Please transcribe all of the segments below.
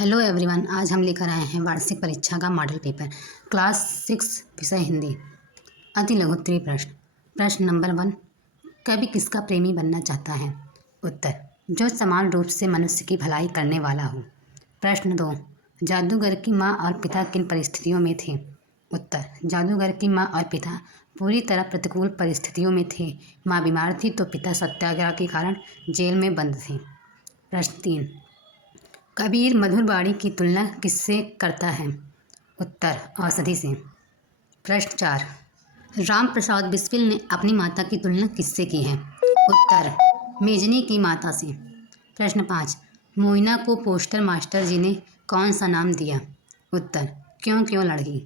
Hello everyone, आज हम लेकर आए हैं वार्षिक परीक्षा का मॉडल पेपर क्लास 6 विषय हिंदी। अति लघु उत्तरीय प्रश्न। प्रश्न नंबर 1, कवि किसका प्रेमी बनना चाहता है? उत्तर, जो समान रूप से मनुष्य की भलाई करने वाला हो। प्रश्न 2, जादूगर की माँ और पिता किन परिस्थितियों में थे? उत्तर, जादूगर की माँ और पिता पूरी तरह प्रतिकूल परिस्थितियों में थे। माँ बीमार थी तो पिता सत्याग्रह के कारण जेल में बंद थे। प्रश्न 3, कबीर मधुर वाणी की तुलना किससे करता है? उत्तर, औषधि से। प्रश्न 4, राम प्रसाद बिस्मिल ने अपनी माता की तुलना किससे की है? उत्तर, मेजनी की माता से। प्रश्न 5, मोइना को पोस्टर मास्टर जी ने कौन सा नाम दिया? उत्तर, क्यों क्यों लड़की।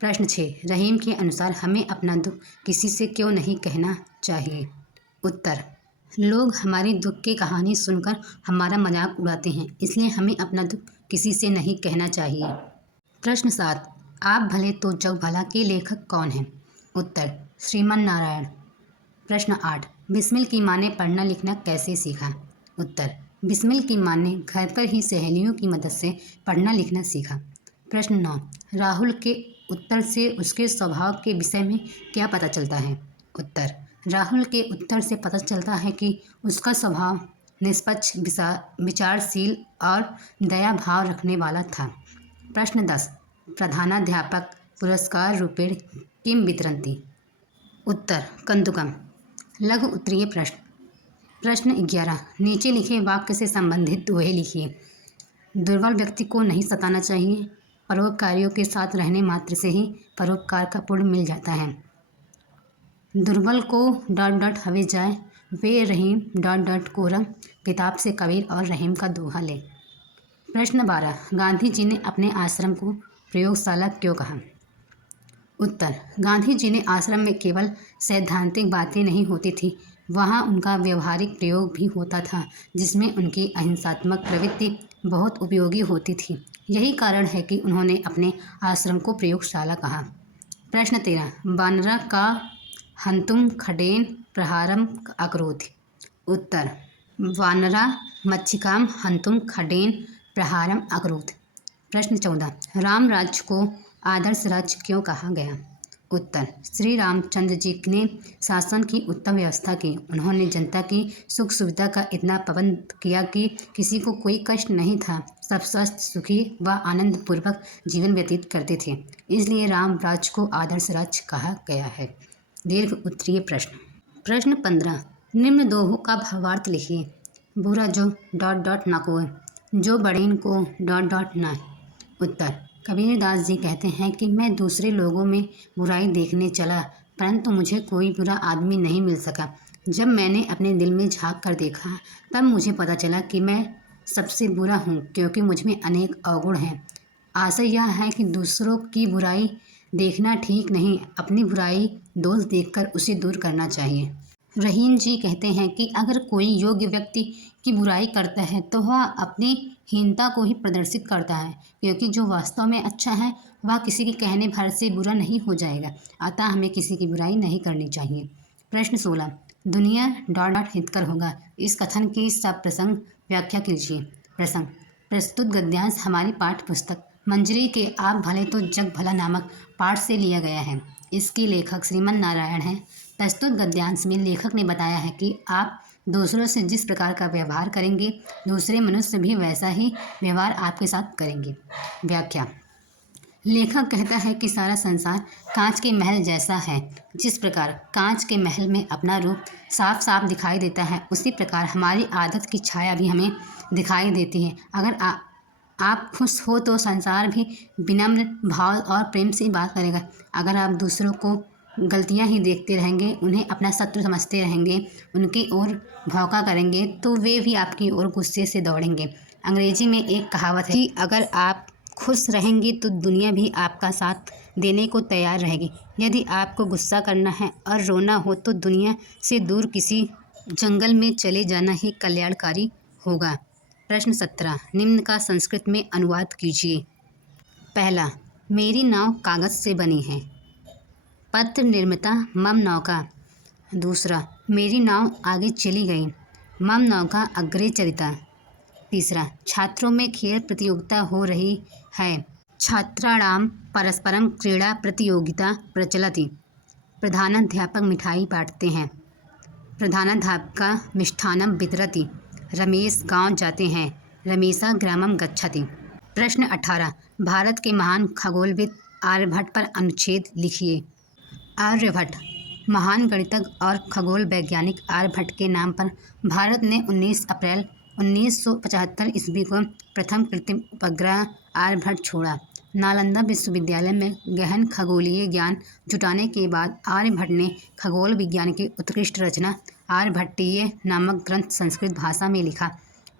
प्रश्न 6, रहीम के अनुसार हमें अपना दुख किसी से क्यों नहीं कहना चाहिए? उत्तर, लोग हमारी दुख की कहानी सुनकर हमारा मजाक उड़ाते हैं, इसलिए हमें अपना दुख किसी से नहीं कहना चाहिए। प्रश्न 7, आप भले तो जग भला के लेखक कौन हैं? उत्तर, श्रीमन नारायण। प्रश्न 8, बिस्मिल की माँ ने पढ़ना लिखना कैसे सीखा? उत्तर, बिस्मिल की माँ ने घर पर ही सहेलियों की मदद से पढ़ना लिखना सीखा। प्रश्न 9, राहुल के उत्तर से उसके स्वभाव के विषय में क्या पता चलता है? उत्तर, राहुल के उत्तर से पता चलता है कि उसका स्वभाव निष्पक्ष, विचारशील और दया भाव रखने वाला था। प्रश्न 10, प्रधानाध्यापक पुरस्कार रूपेण किम वितरन्ति? उत्तर, कंदुकम। लघु उत्तरीय प्रश्न। प्रश्न 11, नीचे लिखे वाक्य से संबंधित दोहे लिखिए। दुर्बल व्यक्ति को नहीं सताना चाहिए। परोपकारियों के साथ रहने मात्र से ही परोपकार का पुण्य मिल जाता है। दुर्बल को ... हवे जाए, वे रहीम ... कोरम। किताब से कबीर और रहीम का दोहा ले। प्रश्न 12, गांधी जी ने अपने आश्रम को प्रयोगशाला क्यों कहा? उत्तर, गांधी जी ने आश्रम में केवल सैद्धांतिक बातें नहीं होती थी, वहाँ उनका व्यवहारिक प्रयोग भी होता था, जिसमें उनकी अहिंसात्मक प्रवृत्ति बहुत उपयोगी होती थी। यही कारण है कि उन्होंने अपने आश्रम को प्रयोगशाला कहा। प्रश्न 13, वानरा का हंतुम खडेन प्रहारम अकरोत्? उत्तर, वानरा मच्छिकाम हंतुम खडेन प्रहारम अकरोत्। प्रश्न 14, राम राज्य को आदर्श राज्य क्यों कहा गया? उत्तर, श्री रामचंद्र जी ने शासन की उत्तम व्यवस्था की। उन्होंने जनता की सुख सुविधा का इतना प्रबंध किया कि किसी को कोई कष्ट नहीं था। सब स्वस्थ, सुखी व आनंद पूर्वक जीवन व्यतीत करते थे, इसलिए राम राज्य को आदर्श राज्य कहा गया है। दीर्घ उत्तरीय प्रश्न। प्रश्न 15, निम्न दोहों का भावार्थ लिखिए। बुरा जो ... ना कोय, जो बड़ेन को ... ना। उत्तर, कबीरदास जी कहते हैं कि मैं दूसरे लोगों में बुराई देखने चला, परंतु मुझे कोई बुरा आदमी नहीं मिल सका। जब मैंने अपने दिल में झांक कर देखा, तब मुझे पता चला कि मैं सबसे बुरा हूँ, क्योंकि मुझ में अनेक अवगुण हैं। आशय यह है कि दूसरों की बुराई देखना ठीक नहीं, अपनी बुराई दोष देखकर उसे दूर करना चाहिए। रहीम जी कहते हैं कि अगर कोई योग्य व्यक्ति की बुराई करता है तो वह अपनी हीनता को ही प्रदर्शित करता है, क्योंकि जो वास्तव में अच्छा है वह किसी के कहने भर से बुरा नहीं हो जाएगा। अतः हमें किसी की बुराई नहीं करनी चाहिए। प्रश्न 16, दुनिया ... हितकर होगा, इस कथन की सब प्रसंग व्याख्या कीजिए। प्रसंग, प्रस्तुत गद्यांश हमारी पाठ्य पुस्तक मंजरी के आप भले तो जग भला नामक पाठ से लिया गया है। इसकी लेखक श्रीमन नारायण हैं। प्रस्तुत गद्यांश में लेखक ने बताया है कि आप दूसरों से जिस प्रकार का व्यवहार करेंगे, दूसरे मनुष्य भी वैसा ही व्यवहार आपके साथ करेंगे। व्याख्या, लेखक कहता है कि सारा संसार कांच के महल जैसा है। जिस प्रकार कांच के महल में अपना रूप साफ साफ दिखाई देता है, उसी प्रकार हमारी आदत की छाया भी हमें दिखाई देती है। अगर आप खुश हो तो संसार भी विनम्र भाव और प्रेम से बात करेगा। अगर आप दूसरों को गलतियां ही देखते रहेंगे, उन्हें अपना शत्रु समझते रहेंगे, उनकी ओर भौंका करेंगे, तो वे भी आपकी ओर गुस्से से दौड़ेंगे। अंग्रेजी में एक कहावत है कि अगर आप खुश रहेंगे तो दुनिया भी आपका साथ देने को तैयार रहेगी। यदि आपको गुस्सा करना है और रोना हो तो दुनिया से दूर किसी जंगल में चले जाना ही कल्याणकारी होगा। प्रश्न 17, निम्न का संस्कृत में अनुवाद कीजिए। पहला, मेरी नाव कागज से बनी है। पत्र निर्मिता मम नौका। दूसरा, मेरी नाव आगे चली गई, मम नौका अग्रे चलिता। तीसरा, छात्रों में खेल प्रतियोगिता हो रही है। छात्राणां परस्परं क्रीड़ा प्रतियोगिता प्रचलति। प्रधानाध्यापक मिठाई बांटते हैं। प्रधानाध्यापकः मिष्ठान्नं वितरति। रमेश गांव जाते हैं। रमेशः ग्रामं गच्छति। प्रश्न 18, भारत के महान खगोलविद आर्यभट्ट पर अनुच्छेद लिखिए। आर्यभट्ट। महान गणितज्ञ और खगोल वैज्ञानिक आर्यभट्ट के नाम पर भारत ने 19 अप्रैल 1975 ईस्वी को प्रथम कृत्रिम उपग्रह आर्यभट्ट छोड़ा। नालंदा विश्वविद्यालय में गहन खगोलीय ज्ञान जुटाने के बाद आर्यभट्ट ने खगोल विज्ञान की उत्कृष्ट रचना आर्यभट्टीय नामक ग्रंथ संस्कृत भाषा में लिखा।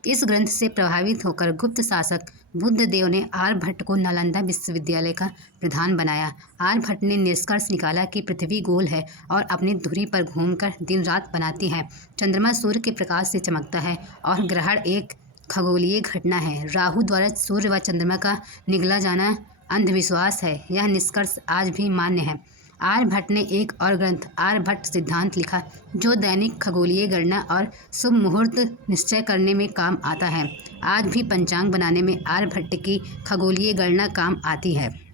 इस ग्रंथ से प्रभावित होकर गुप्त शासक बुद्धदेव ने आर्यभट्ट को नालंदा विश्वविद्यालय का प्रधान बनाया। आर्यभट्ट ने निष्कर्ष निकाला कि पृथ्वी गोल है और अपनी धुरी पर घूमकर दिन रात बनाती है। चंद्रमा सूर्य के प्रकाश से चमकता है और ग्रहण एक खगोलीय घटना है। राहु द्वारा सूर्य व चंद्रमा का निगला जाना अंधविश्वास है। यह निष्कर्ष आज भी मान्य है। आर्यभट्ट ने एक और ग्रंथ आर्यभट्ट सिद्धांत लिखा, जो दैनिक खगोलीय गणना और शुभ मुहूर्त निश्चय करने में काम आता है। आज भी पंचांग बनाने में आर्यभट्ट की खगोलीय गणना काम आती है।